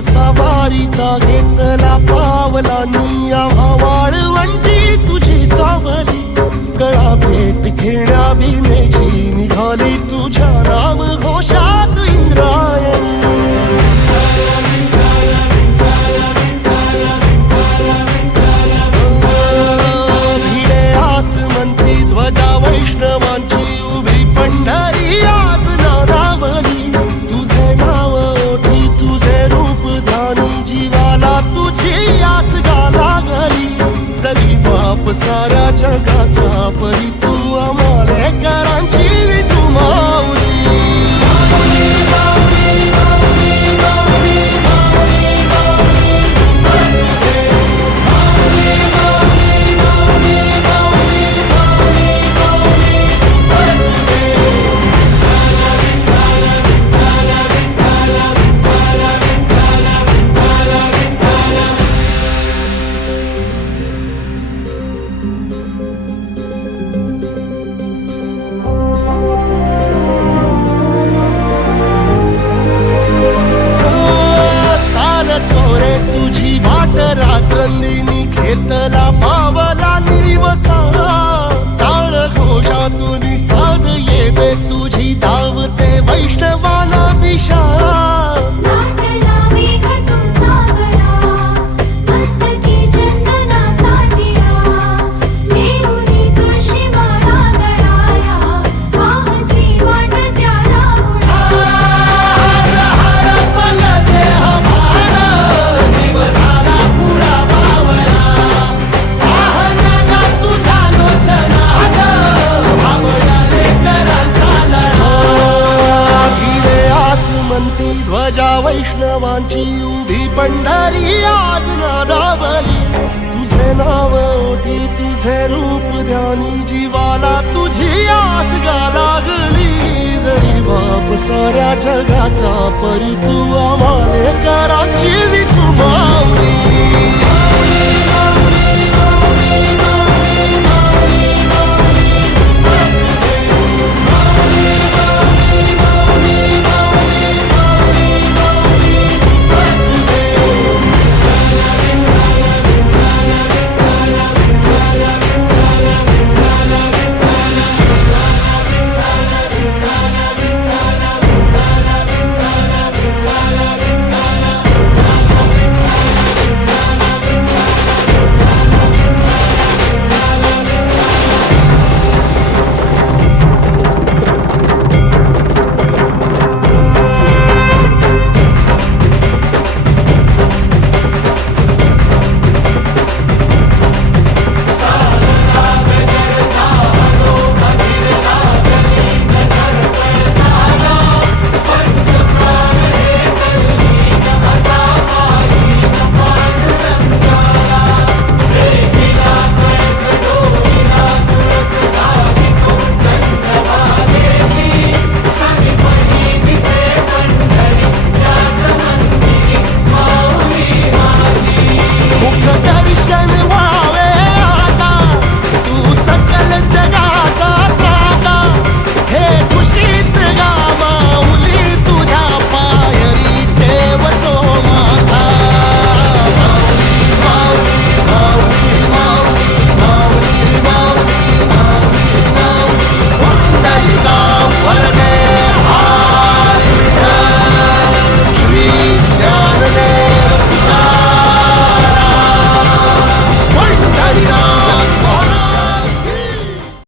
सवारीचा घेतला पावला निया वाळवंटी तुझी सावली गळा भेट घेण्या भीमेची निघाली तुझ्या राम घोषात इंद्रायणी भिडे आसमंती ध्वजा वैष्णवांची उभी पंढरी आज नारावली तुझे नाव ओठी तुझे रूप ध्यानी जीवाला तुझी आस गाला गली जरी बाप साऱ्या जगाचा परी तू आमालेकरांची विठू माऊली रात्रंदिनी घेतला पावला निवसा टाळ घोषातून साध येते तुझी धावते वैष्णवाला दिशा ध्वजा वैष्णवांची उभी पंढरी आज नादावली तुझे नाव ओठी तुझे रूप ध्यानी जीवाला तुझी आस गा लागली जरी बाप साऱ्या जगाचा परी तू आमालेकरांची विठू माऊली